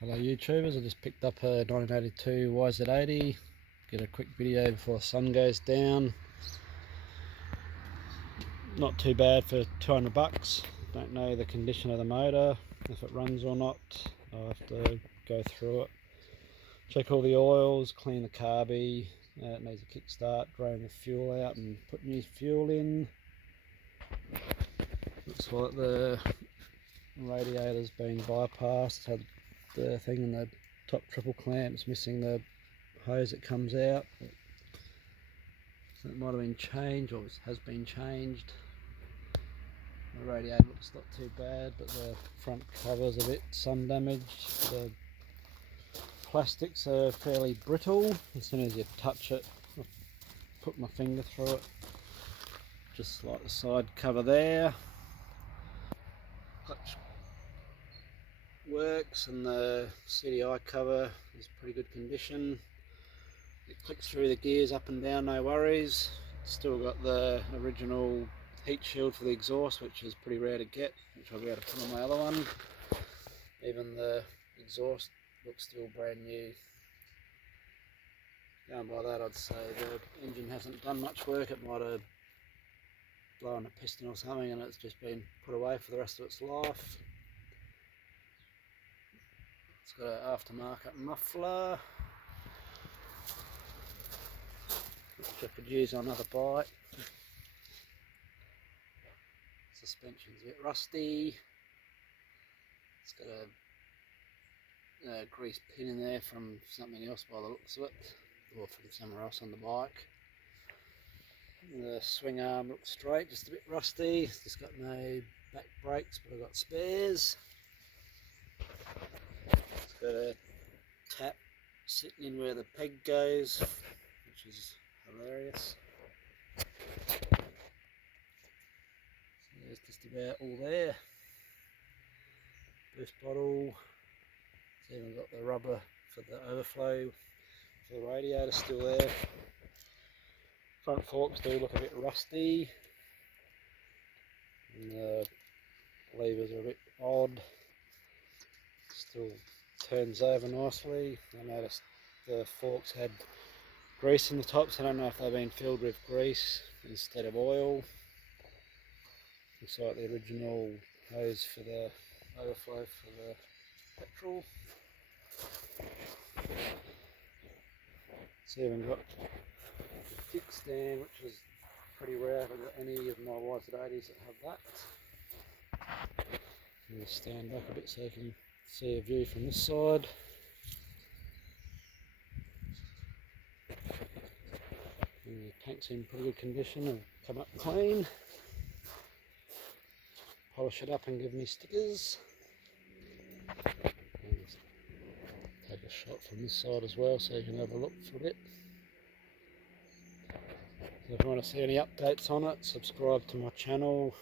Hello YouTubers, I just picked up a 1982 YZ80. Get a quick video before the sun goes down. Not too bad for 200 bucks. Don't know the condition of the motor, if it runs or not. I'll have to go through it. Check all the oils, clean the carby. It needs a kickstart, drain the fuel out and put new fuel in. Looks like the radiator's been bypassed. Had the thing in the top triple clamps missing the hose that comes out. So it might have been changed, or it has been changed. The radiator looks not too bad, but the front cover's a bit sun damaged. The plastics are fairly brittle. As soon as you touch it, I put my finger through it, just like the side cover there. Clutch works, and the CDI cover is pretty good condition. It clicks through the gears up and down, no worries. Still got the original heat shield for the exhaust, which is pretty rare to get, which I'll be able to put on my other one. Even the exhaust looks still brand new. Going by that, I'd say the engine hasn't done much work. It might have blown a piston or something and it's just been put away for the rest of its life. It's got an aftermarket muffler, which I could use on another bike. Suspension's a bit rusty. It's got a grease pin in there from something else by the looks of it, or from somewhere else on the bike. The swing arm looks straight, just a bit rusty. It's just got no back brakes, but I've got spares. It's got a tap sitting in where the peg goes, which is hilarious. So there's just about all there. Boost bottle. It's even got the rubber for the overflow for the radiator still there. Front forks do look a bit rusty, and the levers are a bit odd. Still turns over nicely. I noticed the forks had grease in the tops. I don't know if they've been filled with grease instead of oil. Looks like the original hose for the overflow for the petrol. It's even got a kickstand, which is pretty rare. I haven't got any of my YZ80s that have that. I'm going to stand back a bit so you can see a view from this side. And the tank's in pretty good condition, it'll come up clean. Polish it up and give me stickers. And take a shot from this side as well so you can have a look for a bit. So if you want to see any updates on it, subscribe to my channel.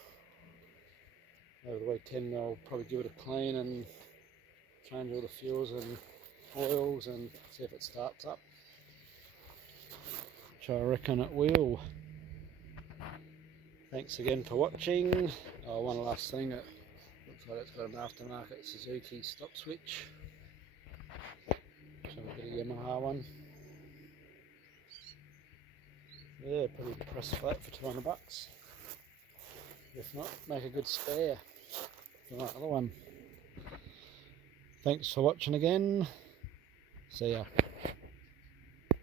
Over the weekend I'll probably give it a clean and change all the fuels and oils and see if it starts up, which I reckon it will. Thanks again for watching. Oh, one last thing, it looks like it's got an aftermarket Suzuki stop switch, so I'll get a Yamaha one. Yeah, pretty press flat for 200 bucks. If not, make a good spare for that other one. Thanks for watching again. See ya.